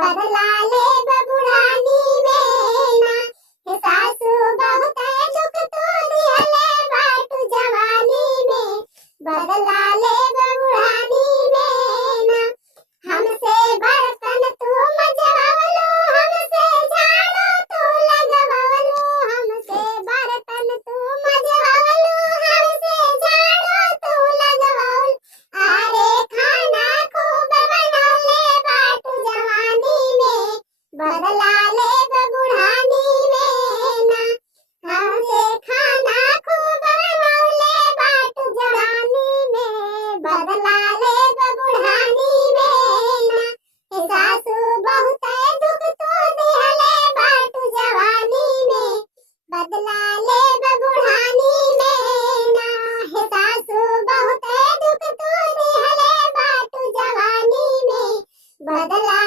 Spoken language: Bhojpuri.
बदला ले बबुढ़ानी में ना हे सासू बहुत दुख तू दिहले बाटू जवानी में बदला ले बबुढ़ानी में ना हमसे बर्तन तू मजवावलो हमसे झाड़ू तू लगवावलो हमसे बर्तन तू मजवावलो हमसे झाड़ू तू लगवावलो अरे खाना खूब बनौले बाटू जवानी में बदला ले बबुढ़ानी में ना हमसे खाना खूब बनौले बाटू जवानी में बदला ले बबुढ़ानी में ना हे सासू बहुत दुख तू दिहले बाटू जवानी में बदला ले बबुढ़ानी में ना हे सासू बहुत दुख तू दिहले बाटू जवानी में बदला